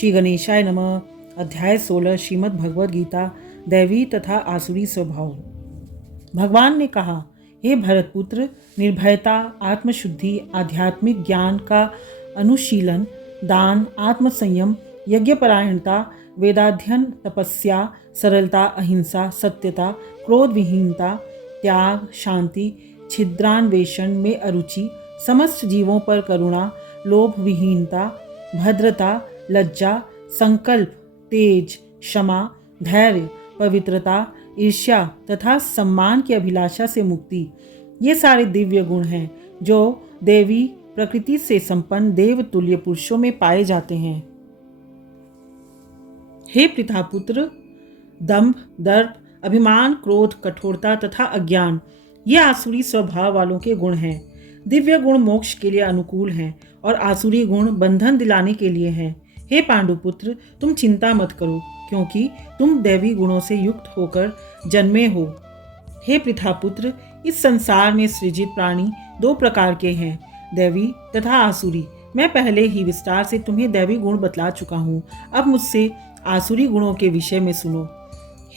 श्री गणेशाय नमः। अध्याय 16 श्रीमद् भगवद गीता, दैवी तथा आसुरी स्वभाव। भगवान ने कहा, हे भरतपुत्र, निर्भयता, आत्मशुद्धि, आध्यात्मिक ज्ञान का अनुशीलन, दान, आत्मसंयम, यज्ञपरायणता, वेदाध्ययन, तपस्या, सरलता, अहिंसा, सत्यता, क्रोध विहीनता, त्याग, शांति, छिद्रान्वेषण में अरुचि, समस्त जीवों पर करुणा, लोभ विहीनता, भद्रता, लज्जा, संकल्प, तेज, क्षमा, धैर्य, पवित्रता, ईर्ष्या तथा सम्मान की अभिलाषा से मुक्ति, ये सारे दिव्य गुण हैं जो देवी प्रकृति से संपन्न देव तुल्य पुरुषों में पाए जाते हैं। हे पितापुत्र, दंभ, दर्प, अभिमान, क्रोध, कठोरता तथा अज्ञान, ये आसुरी स्वभाव वालों के गुण हैं। दिव्य गुण मोक्ष के लिए अनुकूल हैं और आसुरी गुण बंधन दिलाने के लिए हैं। हे पांडुपुत्र, तुम चिंता मत करो, क्योंकि तुम दैवी गुणों से युक्त होकर जन्मे हो। हे पृथापुत्र, इस संसार में सृजित प्राणी दो प्रकार के हैं, दैवी तथा आसुरी। मैं पहले ही विस्तार से तुम्हें दैवी गुण बतला चुका हूँ। अब मुझसे आसुरी गुणों के विषय में सुनो।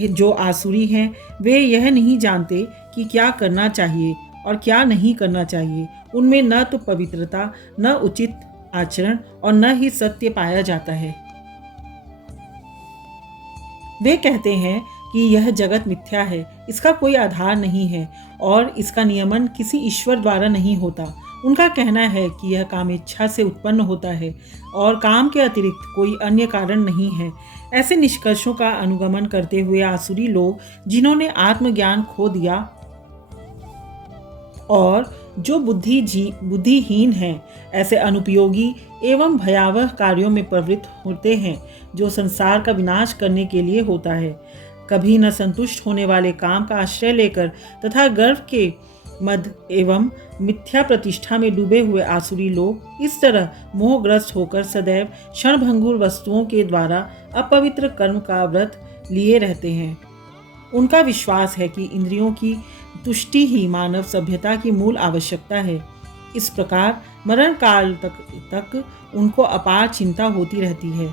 जो आसुरी हैं वे यह नहीं जानते कि क्या करना चाहिए और क्या नहीं करना चाहिए। उनमें न तो पवित्रता, न उचित आचरण और न ही सत्य पाया जाता है। वे कहते हैं कि यह जगत मिथ्या है, इसका कोई आधार नहीं है और इसका नियमन किसी ईश्वर द्वारा नहीं होता। उनका कहना है कि यह काम इच्छा से उत्पन्न होता है और काम के अतिरिक्त कोई अन्य कारण नहीं है। ऐसे निष्कर्षों का अनुगमन करते हुए आसुरी लोग, जिन्होंने आत्मज्ञान खो दिया और जो बुद्धिहीन हैं, ऐसे अनुपयोगी एवं भयावह कार्यों में प्रवृत्त होते हैं जो संसार का विनाश करने के लिए होता है। कभी न संतुष्ट होने वाले काम का आश्रय लेकर तथा गर्व के मद एवं मिथ्या प्रतिष्ठा में डूबे हुए आसुरी लोग इस तरह मोहग्रस्त होकर सदैव क्षणभंगुर वस्तुओं के द्वारा अपवित्र कर्म का व्रत लिए रहते हैं। उनका विश्वास है कि इंद्रियों की तुष्टि ही मानव सभ्यता की मूल आवश्यकता है। इस प्रकार मरण काल तक उनको अपार चिंता होती रहती है।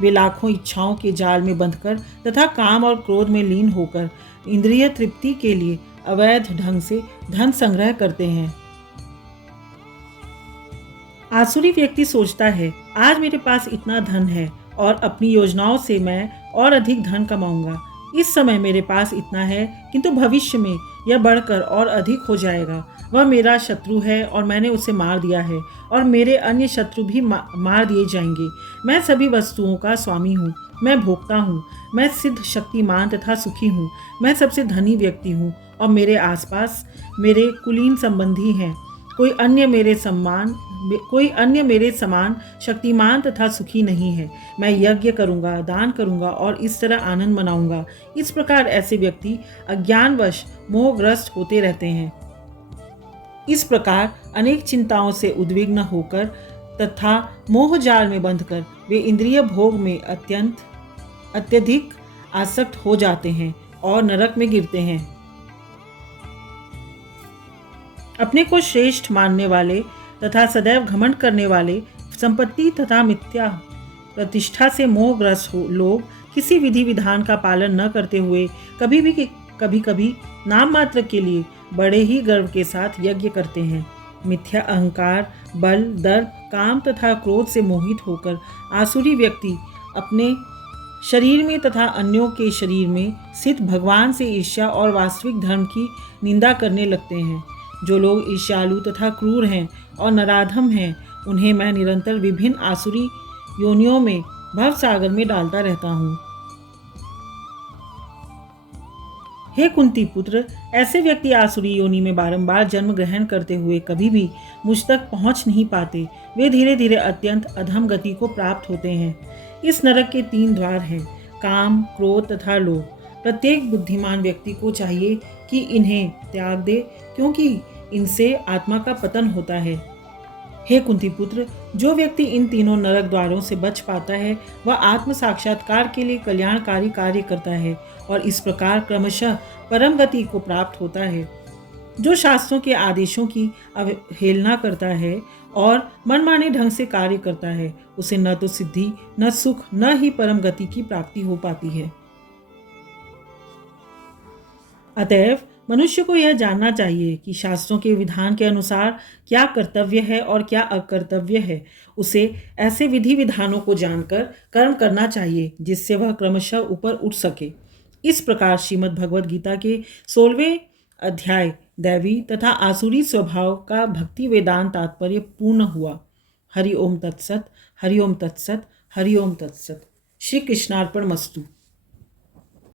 वे लाखों इच्छाओं के जाल में बंधकर तथा काम और क्रोध में लीन होकर इंद्रिय तृप्ति के लिए अवैध ढंग से धन संग्रह करते हैं। आसुरी व्यक्ति सोचता है, आज मेरे पास इतना धन है और अपनी योजनाओं से मैं और अधिक धन कमाऊंगा। इस समय मेरे पास इतना है, किंतु भविष्य में यह बढ़कर और अधिक हो जाएगा। वह मेरा शत्रु है और मैंने उसे मार दिया है और मेरे अन्य शत्रु भी मार दिए जाएंगे। मैं सभी वस्तुओं का स्वामी हूँ, मैं भोक्ता हूँ, मैं सिद्ध, शक्तिमान तथा सुखी हूँ। मैं सबसे धनी व्यक्ति हूँ और मेरे आसपास मेरे कुलीन संबंधी हैं। कोई अन्य मेरे समान शक्तिमान तथा सुखी नहीं है। मैं यज्ञ करूंगा, दान करूंगा और इस तरह आनंद मनाऊंगा। इस प्रकार ऐसे व्यक्ति अज्ञानवश मोहग्रस्त होते रहते हैं। इस प्रकार अनेक चिंताओं से उद्विग्न होकर तथा मोहजाल में बंधकर वे इंद्रिय भोग में अत्यधिक आसक्त हो जाते हैं और नरक में गिरते हैं। अपने को श्रेष्ठ मानने वाले तथा सदैव घमंड करने वाले, संपत्ति तथा मिथ्या प्रतिष्ठा से मोहग्रस्त लोग किसी विधि विधान का पालन न करते हुए कभी नाम मात्र के लिए बड़े ही गर्व के साथ यज्ञ करते हैं। मिथ्या अहंकार, बल, दर्प, काम तथा क्रोध से मोहित होकर आसुरी व्यक्ति अपने शरीर में तथा अन्यों के शरीर में स्थित भगवान से ईर्ष्या और वास्तविक धर्म की निंदा करने लगते हैं। जो लोग ईर्ष्यालु तथा क्रूर हैं और नराधम हैं, उन्हें मैं निरंतर विभिन्न आसुरी योनियों में भवसागर में डालता रहता हूँ। हे कुंती पुत्र, ऐसे व्यक्ति आसुरी योनि में बारंबार जन्म ग्रहण करते हुए कभी भी मुझ तक पहुँच नहीं पाते। वे धीरे धीरे अत्यंत अधम गति को प्राप्त होते हैं। इस नरक के 3 द्वार हैं, काम, क्रोध तथा लोभ। प्रत्येक बुद्धिमान व्यक्ति को चाहिए कि इन्हें त्याग दे, क्योंकि इनसे आत्मा का पतन होता है। हे कुंती पुत्र, जो व्यक्ति इन तीनों नरक द्वारों से बच पाता है वह आत्म साक्षात्कार के लिए कल्याणकारी कार्य करता है और इस प्रकार क्रमशः परम गति को प्राप्त होता है। जो शास्त्रों के आदेशों की अवहेलना करता है और मनमाने ढंग से कार्य करता है, उसे न तो सिद्धि, न सुख, न ही परम गति की प्राप्ति हो पाती है। अतएव मनुष्य को यह जानना चाहिए कि शास्त्रों के विधान के अनुसार क्या कर्तव्य है और क्या अकर्तव्य है। उसे ऐसे विधि विधानों को जानकर कर्म करना चाहिए जिससे वह क्रमशः ऊपर उठ सके। इस प्रकार श्रीमद् भगवद गीता के 16वें अध्याय दैवी तथा आसुरी स्वभाव का भक्ति वेदांत तात्पर्य पूर्ण हुआ। हरि ओम तत्सत, हरि ओम तत्सत, हरि ओम तत्सत। श्री कृष्णार्पण मस्तु।